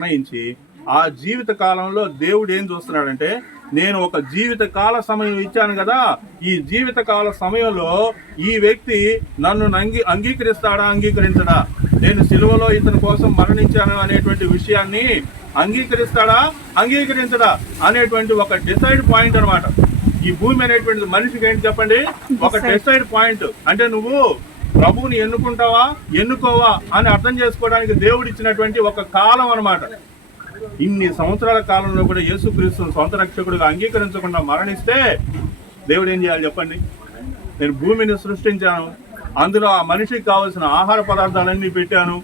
నిర్ణయించి ఆ జీవిత కాలంలో దేవుడు ఏం చూస్తున్నాడంటే నేను ఒక జీవిత కాల సమయం ఇచ్చాను కదా ఈ జీవిత కాల సమయంలో ఈ వ్యక్తి నన్ను అంగీ అంగీకరిస్తాడా అంగీకరించడా? నేను సిలువలో ఇతని కోసం మరణించాను అనేటువంటి విషయాన్ని అంగీకరిస్తాడా అంగీకరించడా అనేటువంటి ఒక డిసైడ్ పాయింట్ అన్నమాట. ఈ భూమి అనేటువంటిది మనిషికి ఏంటి చెప్పండి? ఒక డిసైడ్ పాయింట్. అంటే నువ్వు ప్రభువుని ఎన్నుకుంటావా? ఎన్నుకోవా? అని అర్థం చేసుకోవడానికి దేవుడు ఇచ్చినటువంటి ఒక కాలం అన్నమాట. ఇన్ని సంవత్సరాల కాలంలో కూడా యేసుక్రీస్తును సొంత రక్షకుడిగా అంగీకరించకుండా మరణిస్తే దేవుడు ఏం చేయాలి చెప్పండి? నేను భూమిని సృష్టించాను. అందులో ఆ మనిషికి కావలసిన ఆహార పదార్థాలన్నీ పెట్టాను.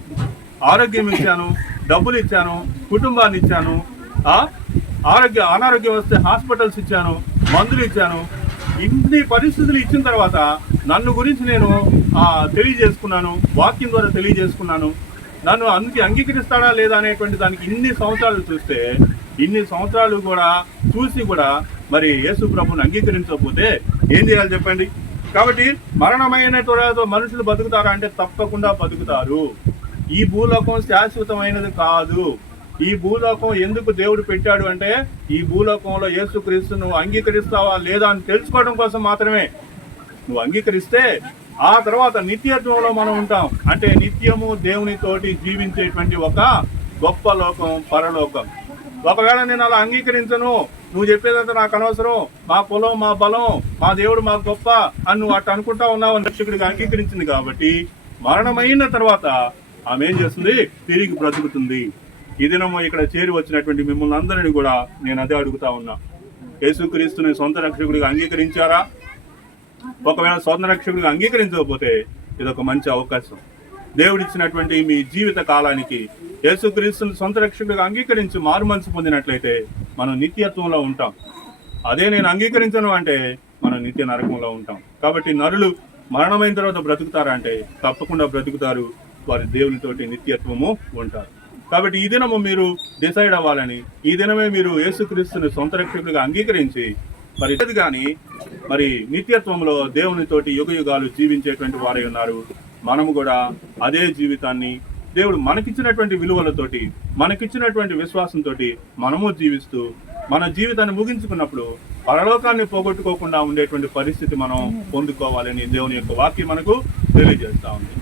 ఆరోగ్యం ఇచ్చాను. డబ్బులు ఇచ్చాను. కుటుంబాన్ని ఇచ్చాను. ఆరోగ్య అనారోగ్యం వస్తే హాస్పిటల్స్ ఇచ్చాను. మందులు ఇచ్చాను. ఇన్ని పరిస్థితులు ఇచ్చిన తర్వాత నన్ను గురించి నేను తెలియజేసుకున్నాను వాక్యం ద్వారా తెలియజేసుకున్నాను. నన్ను అందుకే అంగీకరిస్తాడా లేదా అనేటువంటి దానికి ఇన్ని సంవత్సరాలు చూస్తే ఇన్ని సంవత్సరాలు కూడా చూసి కూడా మరి యేసు ప్రభుని అంగీకరించకపోతే ఏం చేయాలి చెప్పండి? కాబట్టి మరణమైన త్వరతో మనుషులు బతుకుతారా అంటే తప్పకుండా బతుకుతారు. ఈ భూలోకం శాశ్వతమైనది కాదు. ఈ భూలోకం ఎందుకు దేవుడు పెట్టాడు అంటే ఈ భూలోకంలో యేసుక్రీస్తును అంగీకరిస్తావా లేదా అని తెలుసుకోవడం కోసం మాత్రమే. నువ్వు అంగీకరిస్తే ఆ తర్వాత నిత్యత్వంలో మనం ఉంటాం. అంటే నిత్యము దేవునితోటి జీవించేటువంటి ఒక గొప్ప లోకం పరలోకం. ఒకవేళ నేను అలా అంగీకరించను నువ్వు చెప్పేదంతా నాకు అనవసరం. మా పొలం మా బలం మా దేవుడు మా గొప్ప అని నువ్వు అట్లా అనుకుంటా ఉన్నావు అని రక్షకుడిగా అంగీకరించింది కాబట్టి మరణమైన తర్వాత ఆమె ఏం చేస్తుంది? తిరిగి బ్రతుకుతుంది. ఈ దినము ఇక్కడ చేరి వచ్చినటువంటి మిమ్మల్ని అందరినీ కూడా నేను అదే అడుగుతా ఉన్నా. యేసుక్రీస్తుని సొంత రక్షకుడిగా అంగీకరించారా? ఒకవేళ స్వర్ణ రక్షకుడిగా అంగీకరించకపోతే ఇది ఒక మంచి అవకాశం. దేవుడిచ్చినటువంటి మీ జీవిత కాలానికి యేసుక్రీస్తుని సొంత రక్షకుడిగా అంగీకరించి మారు మనసు పొందినట్లయితే మనం నిత్యత్వంలో ఉంటాం. అదే నేను అంగీకరించను అంటే మనం నిత్య నరకంలో ఉంటాం. కాబట్టి నరులు మరణమైన తర్వాత బ్రతుకుతారా అంటే తప్పకుండా బ్రతుకుతారు. వారి దేవునితోటి నిత్యత్వము ఉంటారు. కాబట్టి ఈ దినము మీరు డిసైడ్ అవ్వాలని ఈ దినమే మీరు యేసుక్రీస్తుని సొంత రక్షకుడిగా అంగీకరించి మరి కానీ మరి నిత్యత్వంలో దేవునితోటి యుగ యుగాలు జీవించేటువంటి వారై ఉన్నారు. మనము కూడా అదే జీవితాన్ని దేవుడు మనకిచ్చినటువంటి విలువలతోటి మనకిచ్చినటువంటి విశ్వాసంతో మనము జీవిస్తూ మన జీవితాన్ని ముగించుకున్నప్పుడు పరలోకాన్ని పోగొట్టుకోకుండా ఉండేటువంటి పరిస్థితి మనం పొందుకోవాలని దేవుని యొక్క వాక్యం మనకు తెలియజేస్తా ఉంది.